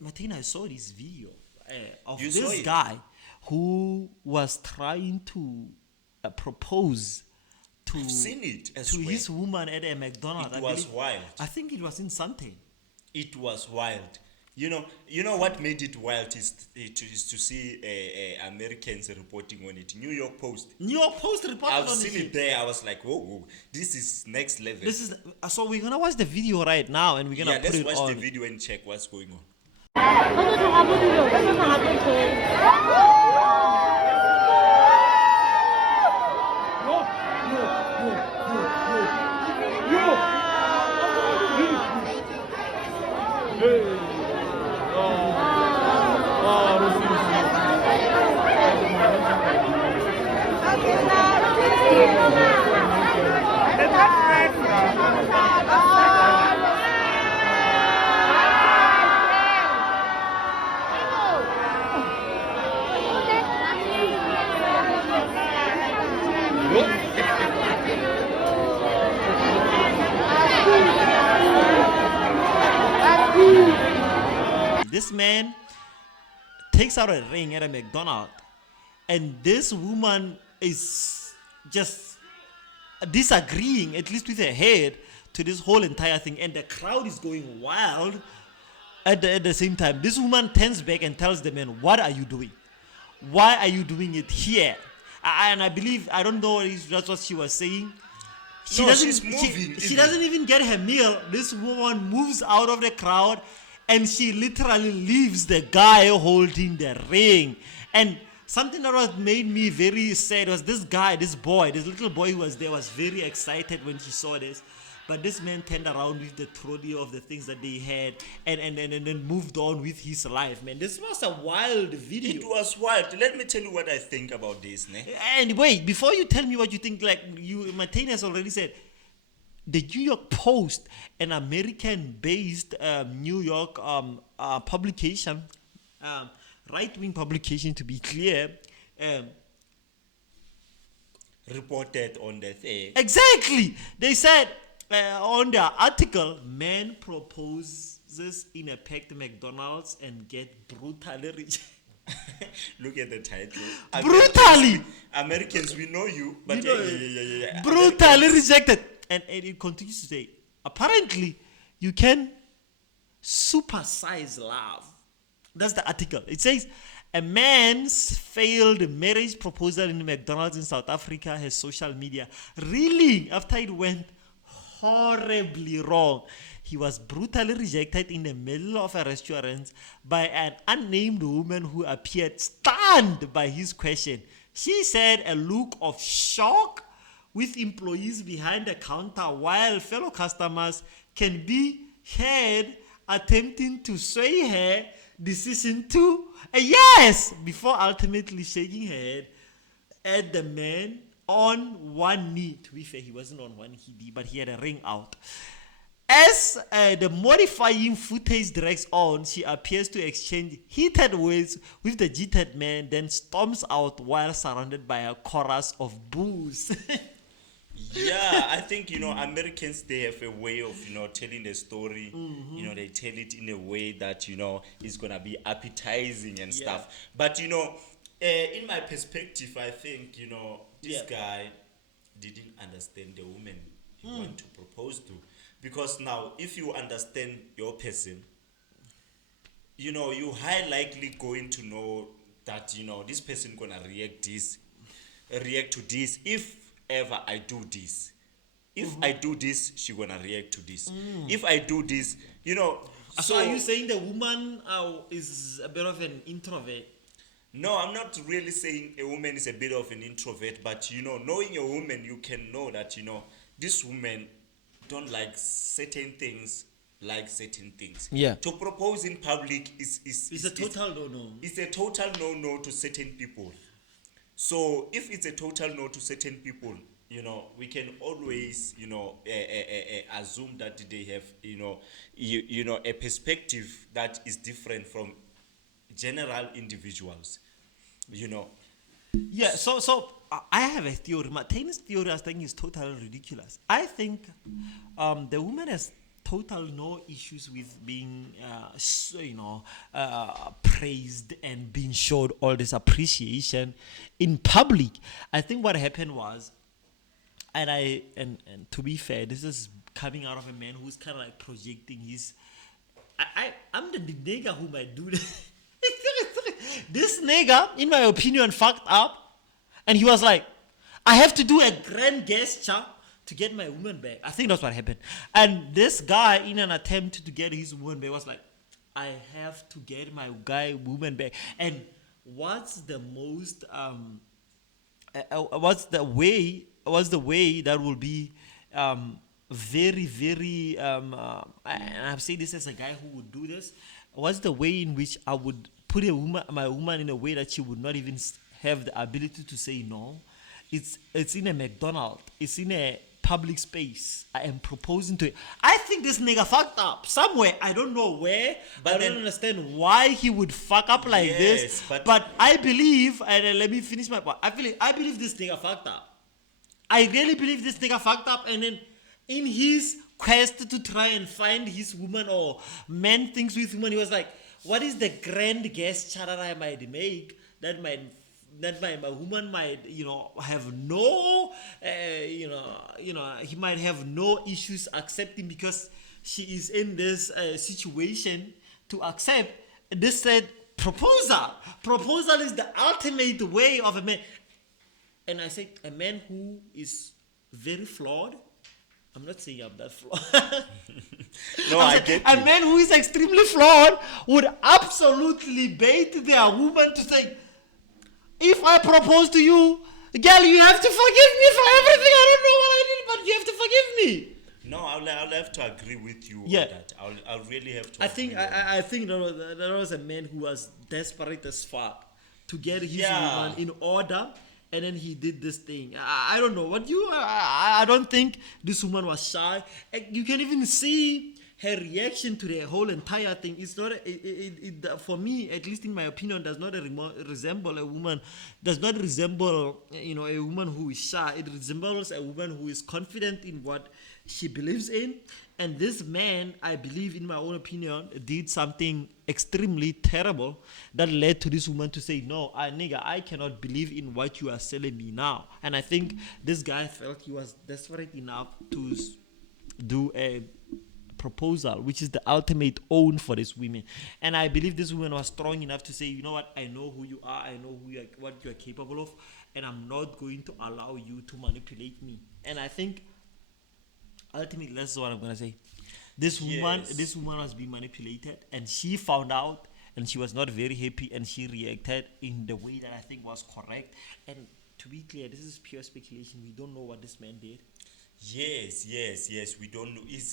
Martina, I saw this video of You saw this it? guy who was trying to propose to I've seen it as to well. his woman at a McDonald's. It I was believe. wild. I think it was in Sante. It was wild. You know what made it wild is to see Americans reporting on it. New York Post. New York Post reported I've on seen it. it there. I was like, whoa, whoa, this is next level. This is so we're gonna watch the video right now and we're gonna Yeah, put let's it watch on. the video and check what's going on. This man takes out a ring at a McDonald's, and this woman is just disagreeing, at least with her head, to this whole entire thing, and the crowd is going wild. At the same time, this woman turns back and tells the man, "What are you doing? Why are you doing it here?" And I believe, I don't know if that's what she was saying. She No, doesn't. she's moving She even. doesn't even get her meal. This woman moves out of the crowd, and she literally leaves the guy holding the ring. And something that was made me very sad was this guy, this boy, this little boy who was there was very excited when she saw this. But this man turned around with the trolley of the things that they had and then moved on with his life, man. This was a wild video. It was wild. Let me tell you what I think about this, ne? And wait, before you tell me what you think, like Martin has already said, the New York Post, an American-based New York publication, right-wing publication to be clear, Reported on the thing. exactly. They said on their article, man proposes in a packed McDonald's and get brutally rejected. Look at the title. Brutally! Americans, we know you, but You know, yeah. brutally Americans- rejected. And it continues to say, apparently, you can supersize love. That's the article. It says, a man's failed marriage proposal in McDonald's in South Africa has social media reeling after it went horribly wrong. He was brutally rejected in the middle of a restaurant by an unnamed woman who appeared stunned by his question. She said a look of shock with employees behind the counter while fellow customers can be heard attempting to sway her decision to a yes before ultimately shaking her head at the man on one knee. To be fair, he wasn't on one knee, but he had a ring out. As the modifying footage drags on, she appears to exchange heated words with the jittered man, then storms out while surrounded by a chorus of boos. Yeah, I think Americans, they have a way of telling the story. They tell it in a way that is gonna be appetizing and stuff. But in my perspective, I think this guy didn't understand the woman he want to propose to, because now if you understand your person, you high likely going to know that this person gonna react to this if ever I do this. If I do this, she gonna react to this. If I do this, So are you saying the woman is a bit of an introvert? No, I'm not really saying a woman is a bit of an introvert, but knowing a woman, you can know that this woman don't like certain things, like certain things. Yeah. To propose in public is It's a total no-no. It's a total no to certain people. So if it's a total no to certain people, we can always assume that they have a perspective that is different from general individuals. Yeah, so I have a theory. Martin's theory, I think, is totally ridiculous. I think the woman has total no issues with being, praised and being showed all this appreciation in public. I think what happened was, and to be fair, this is coming out of a man who's kind of like projecting his. I'm the nigga who might do this. This nigga, in my opinion, fucked up, and he was like, "I have to do a grand gesture to get my woman back." I think that's what happened. And this guy, in an attempt to get his woman back, was like, "I have to get my woman back." And what's the most what's the way that will be very very and I've said this as a guy who would do this. What's the way in which I would put my woman in a way that she would not even have the ability to say no? It's in a McDonald's, it's in a public space. I am proposing to it. I think this nigga fucked up somewhere. I don't know where, but I don't understand why he would fuck up like this. But I believe, and let me finish my part. I believe this nigga fucked up. I really believe this nigga fucked up, and then in his quest to try and find his woman or man things with woman, he was like, "What is the grand gesture that I might make that my woman might have no he might have no issues accepting because she is in this situation to accept." This said proposal is the ultimate way of a man. And I said, a man who is very flawed. I'm not saying I'm that flawed. No, I get a you. man who is extremely flawed would absolutely bait their woman to say, "If I propose to you, girl, you have to forgive me for everything. I don't know what I did, but you have to forgive me." No, I'll have to agree with you Yeah. on that. I'll really have to. I think there was a man who was desperate as fuck to get his Yeah. woman in order, and then he did this thing. I don't know what you. I don't think this woman was shy. You can even see her reaction to the whole entire thing. It's not for me, at least in my opinion, does not resemble a woman. Does not resemble a woman who is shy. It resembles a woman who is confident in what she believes in. And this man, I believe, in my own opinion, did something extremely terrible that led to this woman to say, "No, nigga, I cannot believe in what you are selling me now." And I think this guy felt he was desperate enough to do a proposal, which is the ultimate own for this women. And I believe this woman was strong enough to say, "You know what? I know who you are. I know what you are capable of, and I'm not going to allow you to manipulate me." And I think ultimately, that's what I'm gonna say. This woman was being manipulated, and she found out, and she was not very happy, and she reacted in the way that I think was correct. And to be clear, this is pure speculation. We don't know what this man did. Yes. We don't know.